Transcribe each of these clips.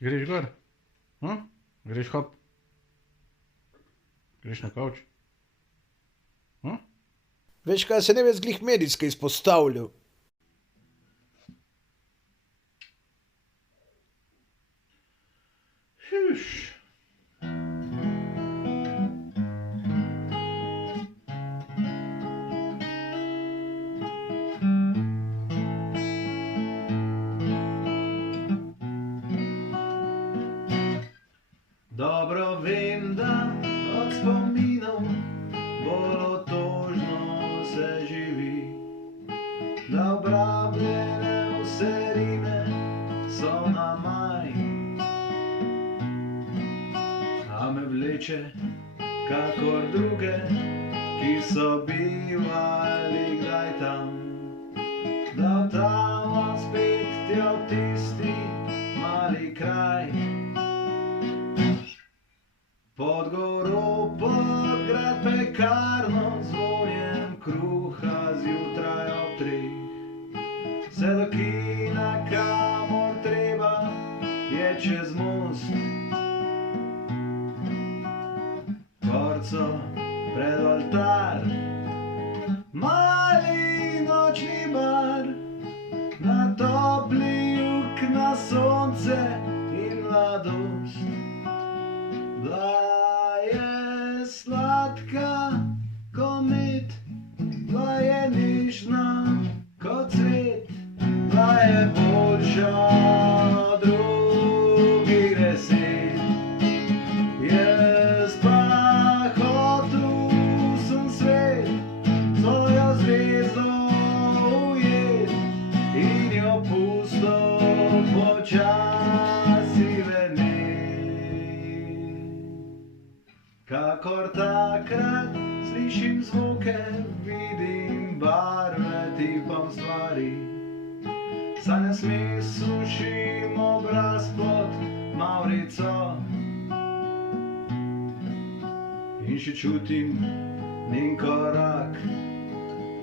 Greš gor? Greš hop? Greš na kavč? Veš kaj, se ne bi zglih medijske izpostavljal. Huš. Dobro vem, da od spominov bolj otožno se živi, da obrabljene vsebine so na maj, a me vleče kakor druge, ki so bivali kdaj tam, da vtava spet tja v tisti mali kraj. Pod goro, pod grad pekarno, z vonjem kruha zjutraj ob treh. Vse do kina, kamor treba, je čez most. Korco pred oltar, mali nočni bar, na topli jug, na sonce in mladost. Bila je sladka ko med, bila je nežna kot cvet, bila je boljša od drugih 10. Jaz pa hotel sem svet, svojo zvezdo ujet in jo pusto počasi venet. Kakor takrat slišim zvoke, vidim barve, tipam stvari. Sanja smeh, sušim obraz pod mavrico in še čutim njen korak,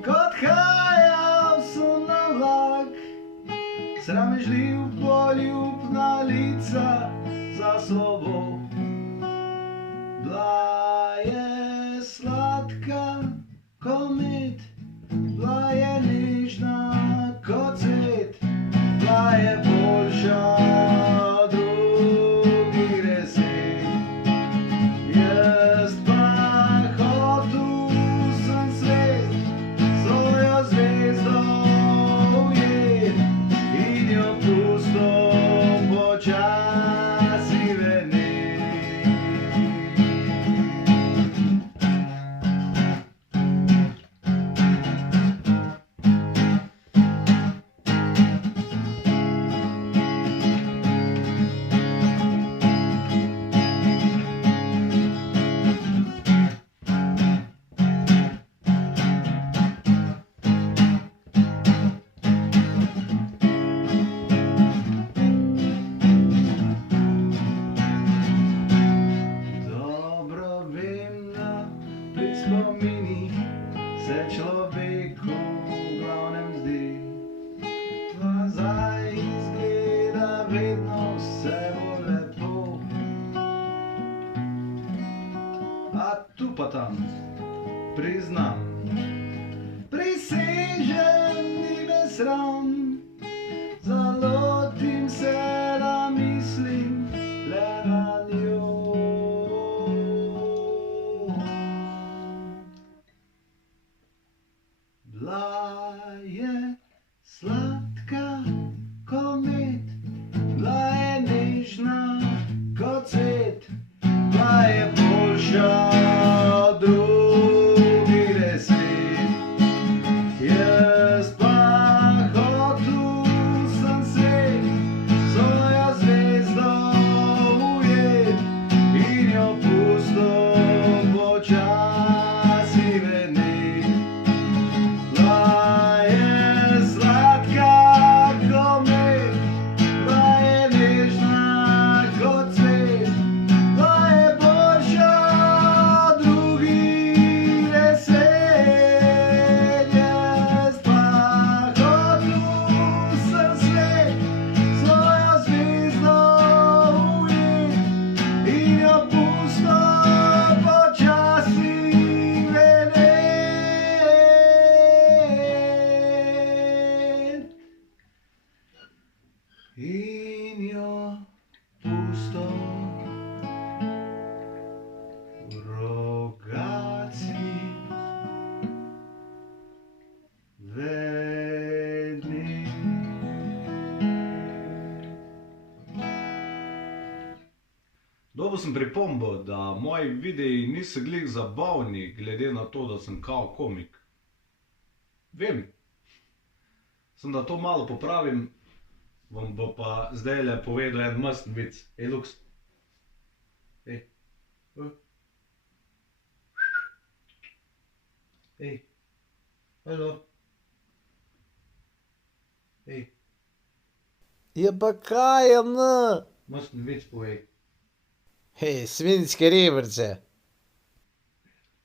kot hajal sem na vlak. Sramežljiv, poljubna lica za slovo. Bila je sladka ko med, bila je nežna kot cvet, bila je boljša od drugih 10. Jaz pa hotel sem svet, svojo zvezdo ujet in jo pusto počasi venet. Spominih se človeku v glavnem zdi, nazaj izgleda vedno vse bolj lepo. A tu pa tam, priznam, prisežem, ni me sram, zalotim se, da mislim le na njo. Bila je sladka ko med, bila je nežna kot cvet, bila je boljša od drugih 10. Jaz pa hotel sem svet, svojo zvezdo ujet in jo pusto počasi venet. Bila kuhinjo pusto. Rogaci vedni. Dobil sem pripombo, da moji videi niso glih zabavni, glede na to, da sem kao komik. Vem. Sem da to malo popravim, vam bo pa zdajle povedal en masten vic. Ej, Luks. Ej. Ej. Halo. Ej. Ja pa kaj, Masten vic povej. Hej, svinjske rebrce.